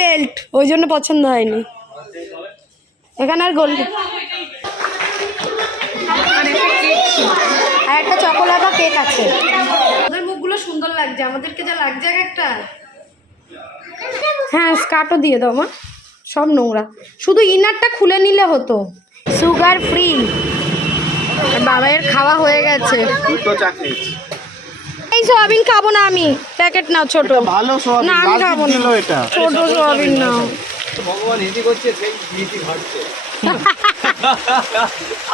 Belt ওই জন্য পছন্দ হয়নি। এখানে আর গোল্ড আর একটা চকোলাভা কেক আছে। ওদের মুখগুলো সুন্দর লাগছে আমাদেরকে যা লাগছে একটা। হ্যাঁ স্কার্টও দিয়ে দাও মা। সব নোংরা। শুধু ইনারটা খুলে নিলে হতো। Sugar free. বাবাইয়ের খাওয়া হয়ে গেছে। দুটো চা খেয়েছি এই সোয়াবিন খাব না আমি। প্যাকেট নাও ছোট। ভালো সোয়াবিন না আমি খাব না। এটা। ছোট সোয়াবিন নাও। ভগবান হিন্দি করছে সেই নীতি ঘটছে।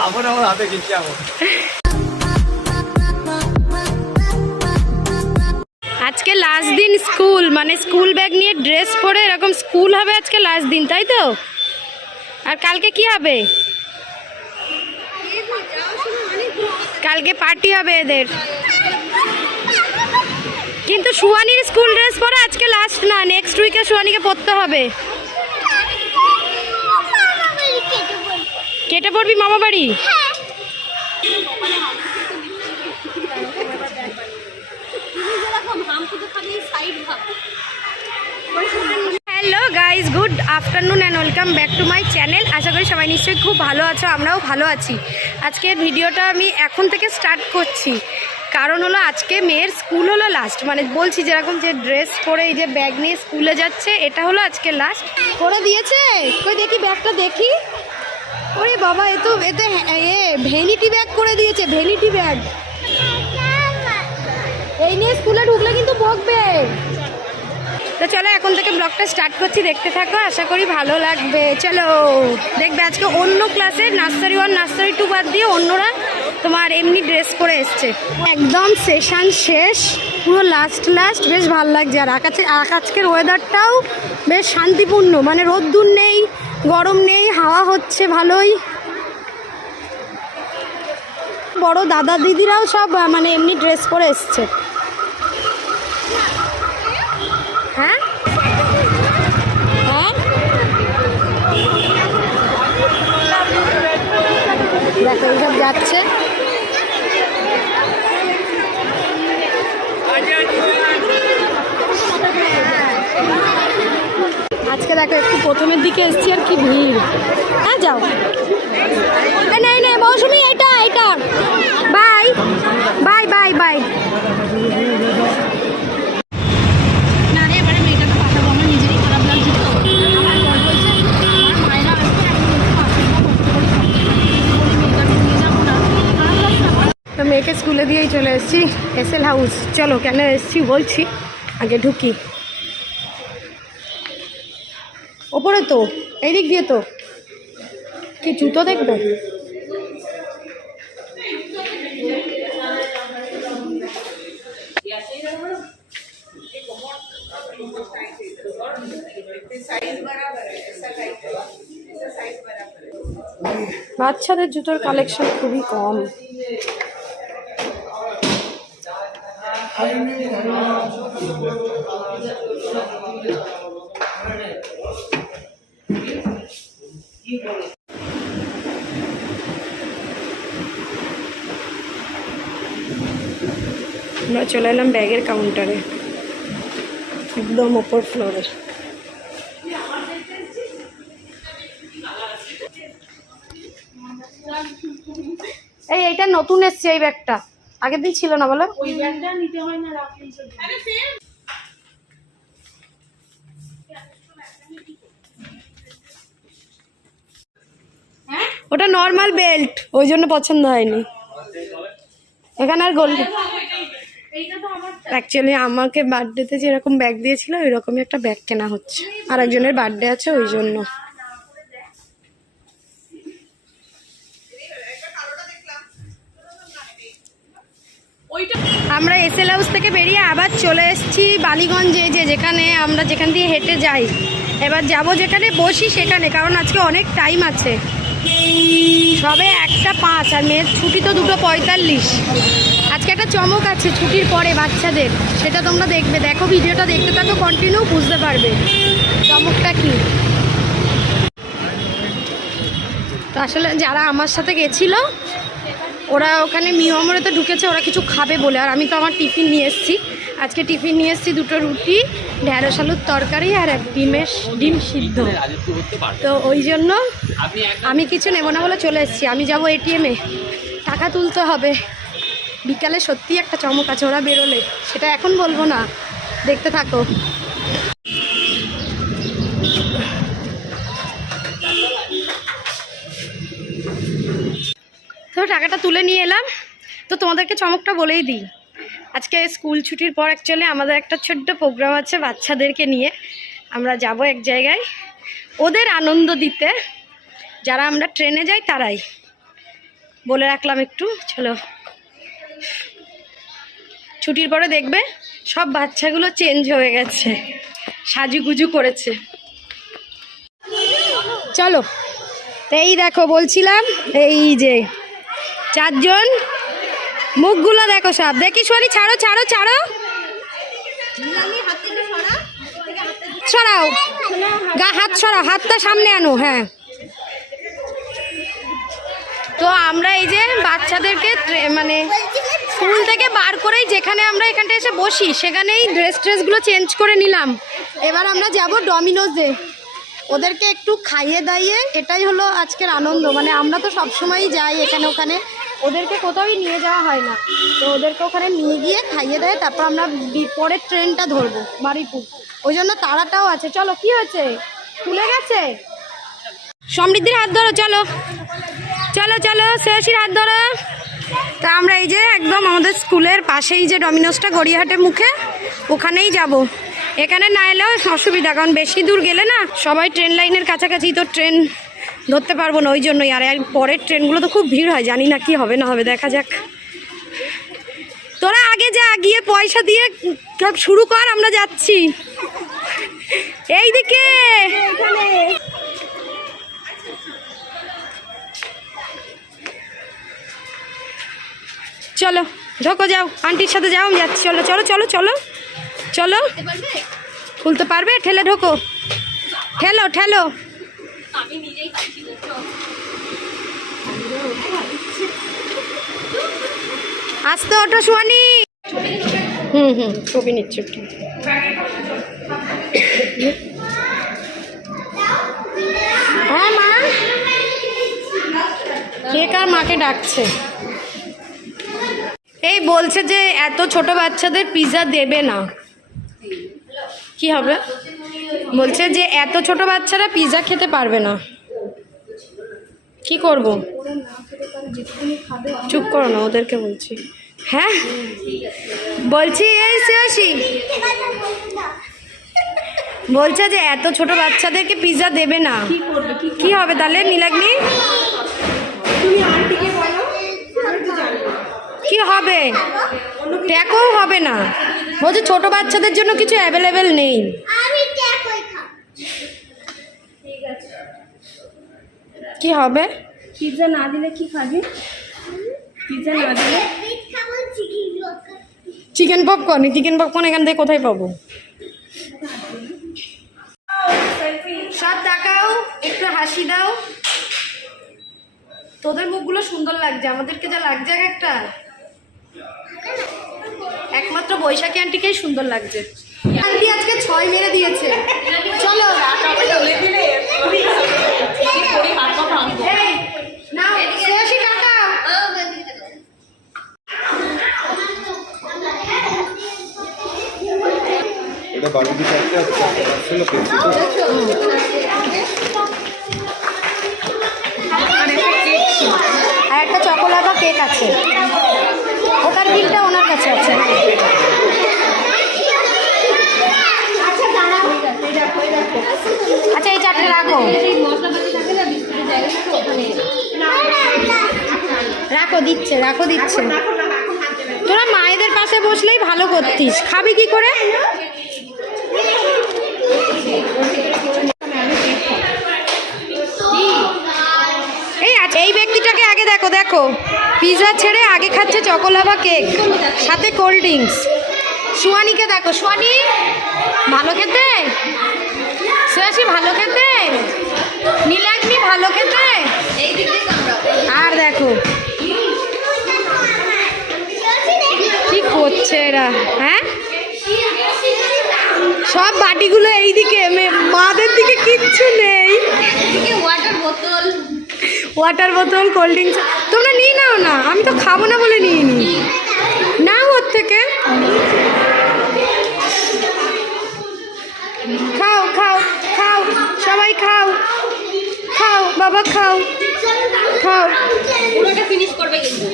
আমার আমার হাতে গেছি আমার আজকে লাস্ট দিন স্কুল মানে স্কুল ব্যাগ নিয়ে ড্রেস পরে এরকম স্কুল হবে আজকে লাস্ট দিন তাই তো? আর কালকে কি হবে? কালকে পার্টি হবে এদের। কিন্তু সুয়ানির স্কুল ড্রেস পরে আজকে লাস্ট না নেক্সট উইকে সুয়ানিকে পড়তে হবে। কেটে পড়বি মামা বাড়ি? Hello guys good afternoon and welcome back to my channel আশা করি সবাই নিশ্চয়ই খুব ভালো আছো, আমরাও ভালো আছি। আজকের ভিডিওটা আমি এখন থেকে স্টার্ট করছি। কারণ হলো আজকে মেয়ের স্কুল হলো লাস্ট মানে বলছি যেরকম যে ড্রেস পরে এই যে ব্যাগ নিয়ে স্কুলে যাচ্ছে, এটা হলো আজকে লাস্ট করে দিয়েছে? কই দেখি ব্যাগটা দেখি। ওরে বাবা, এ তো এতে এ ভেনিটি ব্যাগ করে দিয়েছে ভেনিটি ব্যাগ এই নিয়ে স্কুলে ঢুকলে কিন্তু বকবে। তো চলো, এখন থেকে ব্লগটা স্টার্ট করছি, দেখতে থাকো, আশা করি ভালো লাগবে। চলো, দেখবে আজকে অন্য ক্লাসে নার্সারি ওয়ান নার্সারি টু বাদ দিয়ে অন্যরা তোমার এমনি ড্রেস পরে এসছে। একদম সেশন শেষ, পুরো লাস্ট লাস্ট বেশ ভালো লাগছে। আর আকাশে আজকের ওয়েদারটাও বেশ শান্তিপূর্ণ মানে রোদ্দুর নেই, গরম নেই, হাওয়া হচ্ছে ভালোই। বড় দাদা দিদিরাও সব মানে এমনি ড্রেস পরে এসছে হ্যাঁ হ্যাঁ দেখো এইসব যাচ্ছে। আজকে দেখো, একটু প্রথমের দিকে এসছি আর কি ভিড়। হ্যাঁ যাও। নেই মৌসুমি এটা এটা বাই বাই বাই বাই না রে এবারে মেয়েটাকে পাঠাবো আমার নিজেরই খারাপ লাগছে তো আমার বর বলছে আমার মায়েরা আসবে তো স্কুলে দিয়েই চলে এসেছি। এস এল হাউস চলো, কেন এসেছি বলছি। আগে ঢুকি। ওপরে তো এই দিক দিয়ে তো। কি জুতো দেখবে? বাচ্চাদের জুতোর কালেকশন খুবই কম। আমরা চলে এলাম ব্যাগের কাউন্টারে একদম ওপর ফ্লোরে এই এইটা নতুন এসছে এই ব্যাগটা। আগের দিন ছিল না বলো? ওটা নর্মাল বেল্ট ওই জন্য পছন্দ হয়নি। এখানে আর গোল্ড অ্যাকচুয়ালি আমাকে বার্থডেতে যেরকম ব্যাগ দিয়েছিল ওই রকমই একটা ব্যাগ কেনা হচ্ছে। আর একজনের বার্থডে আছে, ওই জন্য। আমরা এসএল হাউস থেকে বেরিয়ে আবার চলে এসেছি বালিগঞ্জে যে যেখানে আমরা যেখান দিয়ে হেঁটে যাই। এবার যাব যেখানে বসি সেখানে, কারণ আজকে অনেক টাইম আছে। সবে একটা পাঁচ, আর মেয়ের ছুটি তো দুটো পঁয়তাল্লিশ। আজকে একটা চমক আছে ছুটির পরে বাচ্চাদের, সেটা তোমরা দেখবে। দেখো ভিডিওটা, দেখতে থাকো কন্টিনিউ বুঝতে পারবে চমকটা কি। তো আসলে যারা আমার সাথে গেছিল ওরা ওখানে মিয়মরেতে ঢুকেছে, ওরা কিছু খাবে বলে। আর আমি তো আমার টিফিন নিয়ে এসেছি। আজকে টিফিন নিয়ে এসেছি দুটো রুটি ঢ্যাঁড়স আলুর তরকারি আর এক ডিমের ডিম সিদ্ধ। তো ওই জন্য আমি কিছু নেব না বলে চলে এসেছি। আমি যাব এটিএমে টাকা তুলতে হবে। বিকালে সত্যি একটা চমক আছে, ওরা বেরোলে। সেটা এখন বলব না। দেখতে থাকো। টাকাটা তুলে নিয়ে এলাম। তো তোমাদেরকে চমকটা বলেই দিই। আজকে স্কুল ছুটির পর অ্যাকচুয়ালি আমাদের একটা ছোট্ট প্রোগ্রাম আছে বাচ্চাদেরকে নিয়ে। আমরা যাব এক জায়গায়। ওদের আনন্দ দিতে। যারা আমরা ট্রেনে যাই, তারাই। বলে রাখলাম একটু, চলো। ছুটির পরে দেখবে, সব বাচ্চাগুলো চেঞ্জ হয়ে গেছে। সাজুগুজু করেছে। চলো। এই দেখো, বলছিলাম, এই যে চারজন? মুখগুলো দেখো সব। দেখি শোনি ছাড়ো ছাড়ো ছাড়ো। সরাও। গা, হাত সরাও, হাতটা সামনে আনো হ্যাঁ। তো আমরা এই যে বাচ্চাদেরকে মানে স্কুল থেকে বার করেই যেখানে আমরা এখানটা এসে বসি, সেখানেই ড্রেস ট্রেসগুলো চেঞ্জ করে নিলাম। এবার আমরা যাব ডমিনোজে ওদেরকে একটু খাইয়ে দাইয়ে, এটাই হলো আজকের আনন্দ। মানে আমরা তো সবসময়ই যাই এখানে ওখানে। ওদেরকে কোথাওই নিয়ে যাওয়া হয় না। তো ওদেরকে ওখানে নিয়ে গিয়ে খাইয়ে দেয়, তারপর আমরা পরের ট্রেনটা ধরবো বাড়িপুর। ওই জন্য তাড়াটাও আছে। চলো, কি হয়েছে? খুলে গেছে? সমৃদ্ধির হাত ধরো, চলো। চলো চলো, শ্রেয়সীর হাত ধরো। তা আমরা এই যে একদম আমাদের স্কুলের পাশেই যে ডমিনোসটা গড়িয়াহাটের মুখে, ওখানেই যাব। এখানে না এলেও অসুবিধা, কারণ বেশি দূর গেলে না সবাই ট্রেন লাইনের কাছাকাছি তো ট্রেন ধরতে পারব না, ওই জন্যই। আর পরের ট্রেনগুলো তো খুব ভিড় হয়, জানি না কি হবে, না হবে, দেখা যাক। তোরা আগে যা, গিয়ে পয়সা দিয়ে শুরু কর, আমরা যাচ্ছি। এইদিকে! চলো, ঢোকো, যাও। আন্টির সাথে যাও যাচ্ছি। চলো চলো চলো চলো। চলো। খুলতে পারবে? ঠেলে ঢোকো। ঠেলো ঠেলো। আসতে ওঠো শুয়ানি হুম হুম। ছবি নিচ্ছি হ্যাঁ মা। কে কার মাকে ডাকছে? এই বলছে যে এত ছোট বাচ্চাদের পিৎজা দেবে না। কি হবে? বলছে যে এত ছোট বাচ্চারা পিৎজা খেতে পারবে না। কি করব? চুপ করো না ওদেরকে বলছি। হ্যাঁ? বলছি এই শ্রেয়সী। বলছে যে এত ছোট বাচ্চাদেরকে পিৎজা দেবে না। কি হবে তাহলে নীলাগ্নি কি হবে? ট্যাকও হবে না। বলছে ছোট বাচ্চাদের জন্য কিছু অ্যাভেলেবেল নেই। কি হবে? পিৎজা না দিলে কি খাবি? পিৎজা না দিলে? চিকেন পপকর্ন চিকেন পপকর্ন এখান থেকে কোথায় পাবো? সব দেখাও একটু হাসি দাও। তোদের মুখগুলো সুন্দর লাগছে আমাদেরকে যা লাগছে এক একটা। একমাত্র বৈশাখী আন্টিকেই সুন্দর লাগছে। আন্টি আজকে ছয় মেরে দিয়েছে। চলো। এই, নাও, এটা বাড়ি দিকে একটা আসলে আর একটা চকোলাভা কেক আছে। ওটার বিলটা ওনার কাছে আছে। আচ্ছা এই চারটে রাখো। রাখো দিচ্ছে রাখো দিচ্ছে। তোরা মায়েদের পাশে বসলেই ভালো করতিস। খাবি কি করে এই আছে এই ব্যক্তিটাকে আগে দেখো দেখো। পিৎজা ছেড়ে আগে খাচ্ছে চকোলাভা কেক, সাথে কোল্ড ড্রিঙ্কস। সুয়ানিকে দেখো সুয়ানি ভালো খেতে? সুয়াসি ভালো খেতে? নীলাগ্নি, ভালো খেতে? আর দেখো, কি করছে এরা হ্যাঁ? সব বাটিগুলো এইদিকে মাদের দিকে কিচ্ছু নেই। ওয়াটার বোতল ওয়াটার বোতল কোল্ড ড্রিঙ্কস তোমরা নিয়ে নাও না আমি তো খাব না বলে নিয়ে নি। নাও ওর থেকে। খাও খাও খাও সবাই খাও। খাও বাবা খাও। খাও। ফিনিশ করবে কিন্তু।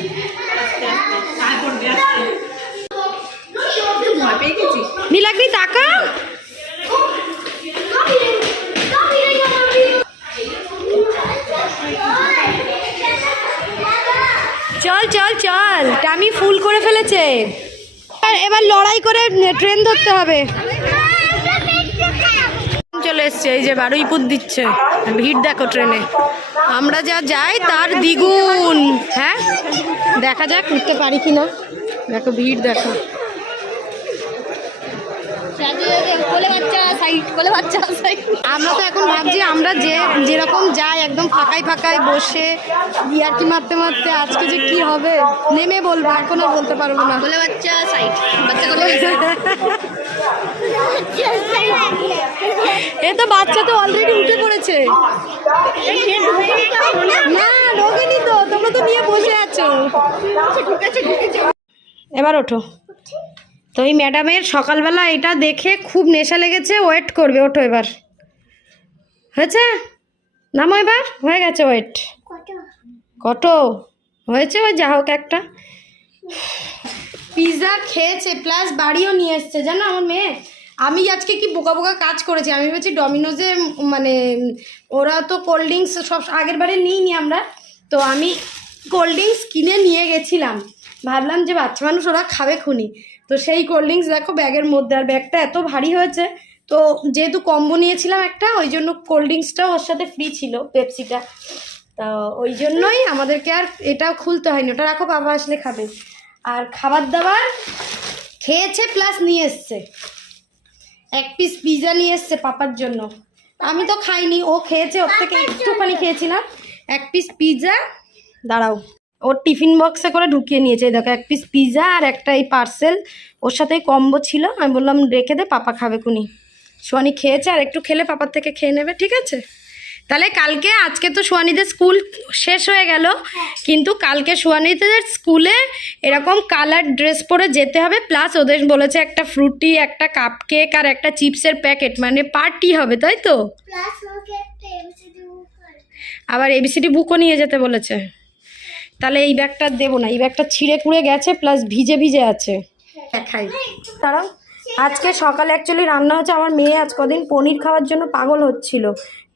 গেছিস নীলাগ্নি তাকা চল টামি ফুল করে ফেলেছে। এবার লড়াই করে ট্রেন ধরতে হবে। চলে এসছে, এই যে বারুইপুর দিচ্ছে। ভিড় দেখো ট্রেনে। আমরা যা যাই তার দ্বিগুণ হ্যাঁ? দেখা যাক উঠতে পারি কি না দেখো, ভিড় দেখো কোলে বাচ্চা সাইড কোলে বাচ্চা সাইড আমরা তো এখন ভাবছি আমরা যে যেরকম যাই একদম ফাঁকাই ফাঁকাই বসে ইয়ার্কি মারতে মারতে আজকে যে কি হবে নেমে বলব এখন আর বলতে পারব না। কোলে বাচ্চা সাইড বাচ্চা কোলে এ তো বাচ্চা তো অলরেডি উঠে পড়েছে। না ঢোকেনি তো তোমরা তো নিয়ে বসে আছো। এবার ওঠো। তো এই ম্যাডামের সকালবেলা এটা দেখে খুব নেশা লেগেছে ওয়েট করবে ওঠো এবার। হয়েছে? নামো এবার হয়ে গেছে ওয়েট কত হয়েছে ওই যা হোক একটা। পিৎজা খেয়েছে প্লাস বাড়িও নিয়ে এসছে জানো আমার মেয়ে? আমি আজকে কি বোকা বোকা কাজ করেছি? আমি ভেবেছি ডমিনোজে মানে ওরা তো কোল্ড ড্রিঙ্কস সব আগের বারে নিইনি আমরা। তো আমি কোল্ড ড্রিঙ্কস কিনে নিয়ে গেছিলাম। ভাবলাম যে বাচ্চা মানুষ ওরা খাবে খুনি। তো সেই কোল্ড ড্রিঙ্কস দেখো ব্যাগের মধ্যে আর ব্যাগটা এত ভারী হয়েছে। তো যেহেতু কম্বো নিয়েছিলাম একটা ওই জন্য কোল্ড ড্রিঙ্কসটাও ওর সাথে ফ্রি ছিল পেপসিটা তো ওই জন্যই আমাদেরকে আর এটাও খুলতে হয়নি ওটা রাখো বাবা আসলে খাবে। আর খাবার দাবার খেয়েছে প্লাস নিয়ে এসছে। এক পিস পিৎজা নিয়ে এসছে পাপার জন্য। আমি তো খাইনি ও খেয়েছে ওর থেকে একটুখানি খেয়েছিলাম। এক পিস পিৎজা দাঁড়াও। ওর টিফিন বক্সে করে ঢুকিয়ে নিয়েছে। দেখো এক পিস পিৎজা আর একটা এই পার্সেল ওর সাথে কম্বো ছিল। আমি বললাম রেখে দে পাপা খাবে কুনি সোয়ানি খেয়েছে আর একটু খেলে পাপার থেকে খেয়ে নেবে ঠিক আছে? তাহলে কালকে আজকে তো সোয়ানিদের স্কুল শেষ হয়ে গেল। কিন্তু কালকে সোয়ানিদের স্কুলে এরকম কালার ড্রেস পরে যেতে হবে। প্লাস ওদের বলেছে একটা ফ্রুটি একটা কাপ কেক আর একটা চিপসের প্যাকেট মানে পার্টি হবে তাই তো? আবার এবিসিডি বুকও নিয়ে যেতে বলেছে। তাহলে এই ব্যাগটা দেবো না। এই ব্যাগটা ছিঁড়ে কুড়ে গেছে প্লাস ভিজে ভিজে আছে। দেখাই। তারা আজকে সকালে অ্যাকচুয়ালি রান্না হচ্ছে আমার মেয়ে আজ কদিন পনির খাওয়ার জন্য পাগল হচ্ছিল।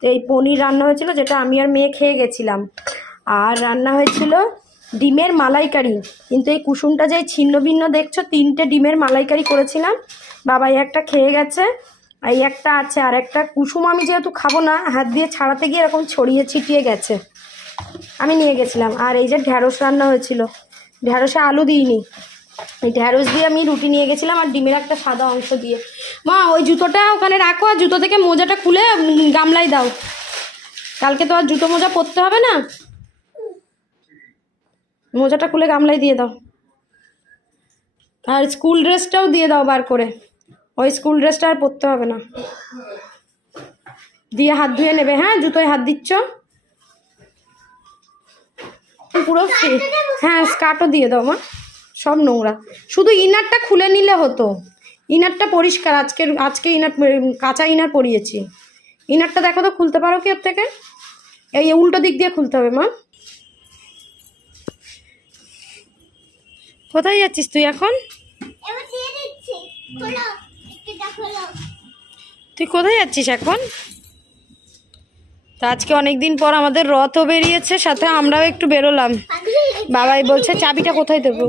তো এই পনির রান্না হয়েছিল যেটা আমি আর মেয়ে খেয়ে গেছিলাম। আর রান্না হয়েছিল ডিমের মালাইকারি। কিন্তু এই কুসুমটা যে ছিন্ন ভিন্ন দেখছ তিনটে ডিমের মালাইকারি করেছিলাম। বাবাই একটা খেয়ে গেছে এই একটা আছে। আর একটা কুসুম আমি যেহেতু খাব না হাত দিয়ে ছাড়াতে গিয়ে এরকম ছড়িয়ে ছিটিয়ে গেছে। আমি নিয়ে গেছিলাম। আর এই যে ঢ্যাঁড়স রান্না হয়েছিল, ঢ্যাঁড়সে আলু দিইনি। এই ঢ্যাঁড়স দিয়ে আমি রুটি নিয়ে গেছিলাম আর ডিমের একটা সাদা অংশ দিয়ে। মা, ওই জুতোটা ওখানে রাখো আর জুতো থেকে মোজাটা খুলে গামলায় দাও। কালকে তো আর জুতো মোজা পরতে হবে না। মোজাটা খুলে গামলায় দিয়ে দাও। আর স্কুল ড্রেসটাও দিয়ে দাও বার করে। ওই স্কুল ড্রেসটা আর পরতে হবে না। দিয়ে হাত ধুয়ে নেবে। হ্যাঁ জুতোয় হাত দিচ্ছ? পুরো ফ্রি- হ্যাঁ স্কার্টও দিয়ে দাও মা। সব নোংরা। শুধু ইনারটা খুলে নিলে হতো। ইনারটা পরিষ্কার। আজকের আজকে ইনার কাঁচা ইনার পরিয়েছি। ইনারটা দেখো তো খুলতে পারো কি ওর থেকে? এই উল্টো দিক দিয়ে খুলতে হবে মা। কোথায় যাচ্ছিস তুই এখন? তুই কোথায় যাচ্ছিস এখন? তা আজকে অনেক দিন পর আমাদের রথও বেরিয়েছে, সাথে আমরাও একটু বেরোলাম। বাবাই বলছে, চাবিটা কোথায় দেবো?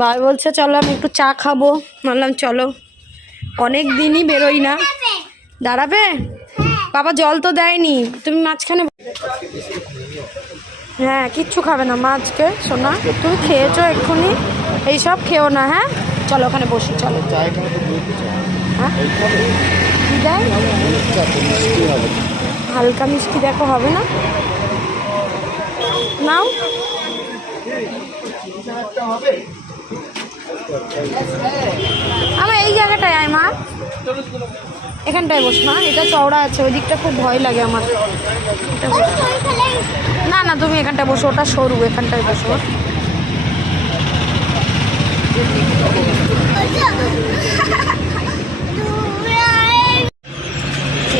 বাবাই বলছে, চলো আমি একটু চা খাব। বললাম চলো। অনেক দিনই বেরোই না। দাঁড়াবে? বাবা জল তো দেয়নি। তুমি মাঝখানে হ্যাঁ কিচ্ছু খাবে না মা আজকে, সোনা। তুমি খেয়েছো এক্ষুনি। এইসব খেও না হ্যাঁ? চলো ওখানে বসি, চলো। হ্যাঁ? হালকা মিষ্টি দেখো, হবে না? নাও। আমার এই জায়গাটায় আয়, মা। এখানটায় বস, মা। এটা চওড়া আছে ওই দিকটা খুব ভয় লাগে আমার। না না, তুমি এখানটায় বসো, ওটা সরু, এখানটায় বসো।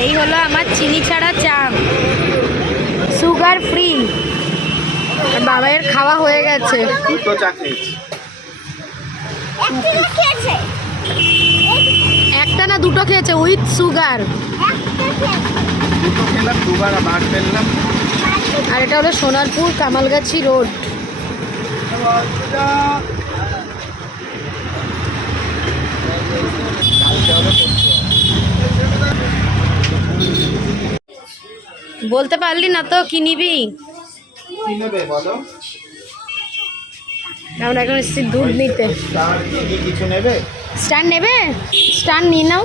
এই হলো আমার চিনি ছাড়া চা সুগার ফ্রি বাবাইয়ের খাওয়া হয়ে গেছে। দুটো চা খেয়েছি। একটা না দুটো খেয়েছে উইথ সুগার আর এটা হলো সোনারপুর কামালগাছি রোড। বলতে পারলি না তো কি নিবি? আমরা এখন এসেছি দুধ নিতে। কিছু নেবে? স্ট্যান্ড নেবে? স্ট্যান্ড নিয়ে নাও।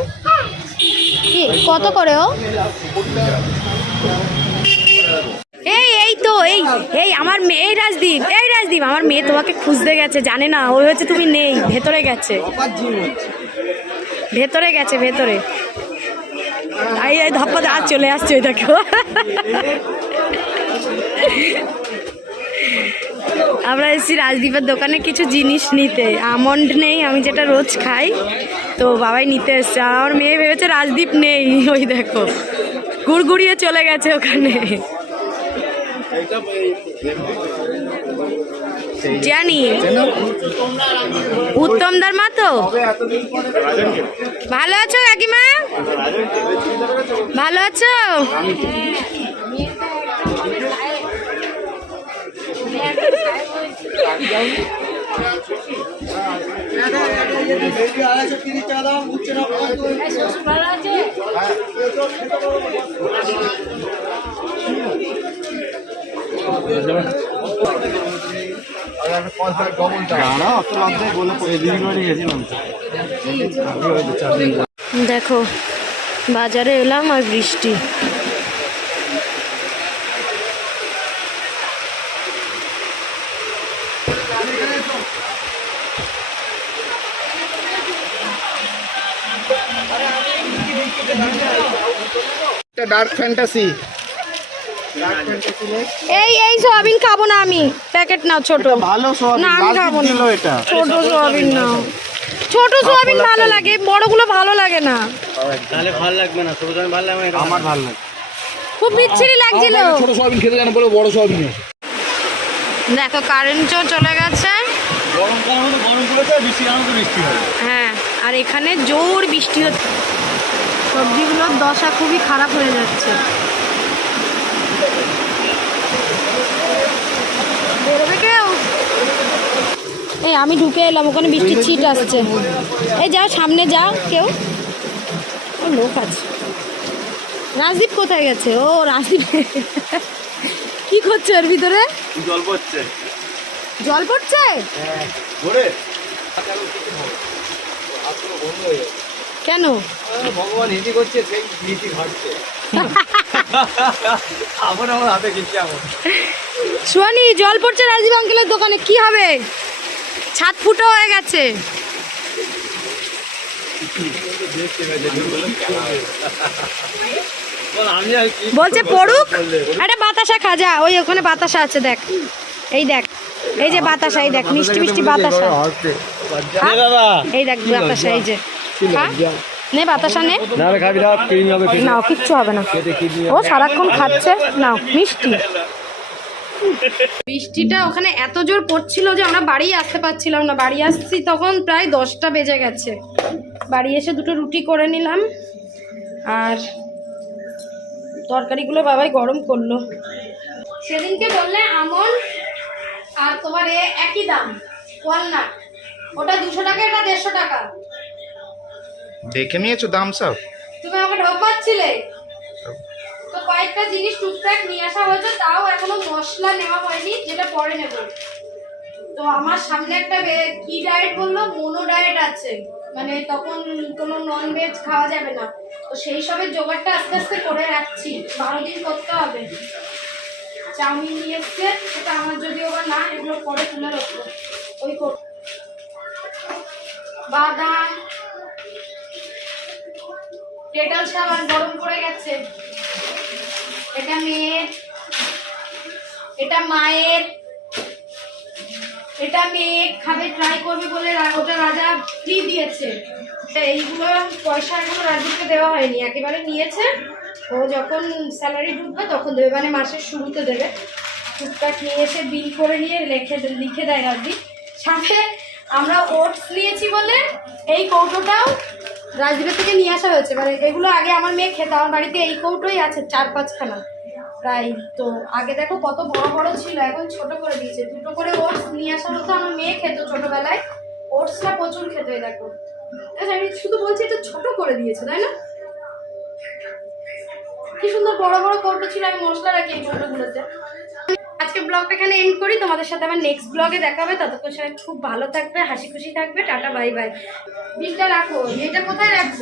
কি কত করে ও? এই এই তো এই এই আমার মেয়ে এই রাজদীপ এই রাজদীপ আমার মেয়ে তোমাকে খুঁজতে গেছে জানে না ওই হচ্ছে তুমি নেই ভেতরে গেছে। ভেতরে গেছে ভেতরে। তাই এই ধপ্পা আজ চলে আসছে ওই দেখো। আমরা এসেছি রাজদীপের দোকানে কিছু জিনিস নিতে। আমন্ড নেই, আমি যেটা রোজ খাই, তো বাবাই নিতে এসছে। আমার মেয়ে ভেবেছে রাজদীপ নেই, ওই দেখো। গুড়গুড়িয়ে চলে গেছে ওখানে। জানি। উত্তম উত্তমদার মা তো? ভালো আছো কাকিমা? ভালো আছো? না অত দেখো বাজারে এলাম আর বৃষ্টি। এটা ডার্ক ফ্যান্টাসি এই এই সোয়াবিন খাব না আমি। প্যাকেট নাও ছোট। ভালো সোয়াবিন না আমি খাব না। এটা। ছোট সোয়াবিন নাও। ছোট সোয়াবিন ভালো লাগে বড়গুলো ভালো লাগে না। তাহলে ভালো লাগবে না সবুজ ভালো লাগবে না আমার ভালো লাগে খুব বিচ্ছিরি লাগছিল। ছোট সোয়াবিন খেতে জানো বলে বড় সোয়াবিন। দেখো কারেন্টও চলে গেছে। গরম কারণ হলো গরম পড়েছে বৃষ্টি কারণ তো বৃষ্টি হবে হ্যাঁ আর এখানে জোর বৃষ্টি হচ্ছে। সবজিগুলোর দশা খুবই খারাপ হয়ে যাচ্ছে। এই আমি ঢুকে এলাম ওখানে বৃষ্টির ছিট আসছে। এই যা সামনে যা কেউ? ও লোক আছে। রাজদীপ কোথায় গেছে? ও রাজদীপ। কি করছে ওর ভিতরে? জল পড়ছে? জল পড়ছে? কেন? ভগবান হিন্দি করছে সেই ঘটছে। আবার আমার হাতে আমার। সোয়ানি জল পড়ছে রাজীব আঙ্কেলের দোকানে কি হবে? ছাদ ফুটো হয়ে গেছে। বলছে পড়ুক? একটা বাতাসা খাজা ওই ওখানে বাতাসা আছে দেখ। এই দেখ এই যে বাতাসা এই দেখ মিষ্টি মিষ্টি বাতাসা। এই দেখ বাতাসা এই যে। খা। নে বাতাসা নে। না না নাও কিচ্ছু হবে না। ও সারাক্ষণ খাচ্ছে। নাও মিষ্টি। বৃষ্টিটা ওখানে এত জোর পড়ছিল যে আমরা বাড়ি আসতে পারছিলাম না। বাড়ি আসছি তখন প্রায় দশটা বেজে গেছে। বাড়ি এসে দুটো রুটি করে নিলাম। আর তরকারিগুলো বাবাই গরম করল। সেদিনকে বললে আমন আর তোমার এ একই দাম ওয়ালনাট। ওটা দুশো টাকা এটা দেড়শো টাকা। দেখে নিয়েছো দাম সব? তুমি আমাকে ঢোকাচ্ছিলে তো কয়েকটা জিনিস টুকটাক নিয়ে আসা হয়েছে তাও এখনও মশলা নেওয়া হয়নি যেটা পরে নেব। তো আমার সামনে একটা কি ডায়েট বলল? মোনো ডায়েট আছে। মানে তখন কোনো নন ভেজ খাওয়া যাবে না। তো সেই সবের জোগাড়টা আস্তে আস্তে করে রাখছি। বারো দিন করতে হবে। চাউমিন নিয়ে এসছে সেটা আমার যদি বা না এগুলো পরে তুলে রাখব। ওই বাদাম ডেটল সাবান গরম করে গেছে। এটা মেয়ের, এটা মায়ের, এটা মেয়ে খাবে ট্রাই করবে বলে ওটা রাজা ফ্রি দিয়েছে। এইগুলো পয়সা এখনও রাজুকে দেওয়া হয়নি, একেবারে নিয়েছে। ও যখন স্যালারি ঢুকবে তখন দেবে মানে মাসের শুরুতে দেবে। টুকটাক নিয়ে এসে বিল করে নিয়ে লিখে লিখে দেয় রাজদীপ। সাথে আমরা ওটস নিয়েছি বলে এই কৌটোটাও রাজদীপের থেকে নিয়ে আসা হয়েছে। মানে এগুলো আগে আমার মেয়ে খেত, আমার বাড়িতে এই কৌটোই আছে, চার পাঁচখানা। প্রায় তো আগে দেখো কত বড় বড় ছিল, এখন ছোট করে দিয়েছে। দুটো করে ওটস নিয়ে আসা হতো, আমার মেয়ে খেত ছোটবেলায়। ওটসটা প্রচুর খেত দেখো। আমি শুধু বলছি এটা ছোট করে দিয়েছে, তাই না? কি সুন্দর বড় বড় কৌটো ছিল, আমি মশলা রাখি এই কৌটোগুলোতে আজকে ব্লগটা এখানে এন্ড করি। তোমাদের সাথে আবার নেক্সট ব্লগে দেখা হবে ততক্ষণ সবাই খুব ভালো থাকবে, হাসি খুশি থাকবে। টাটা বাই বাই বিলটা রাখো। এটা কোথায় রাখব?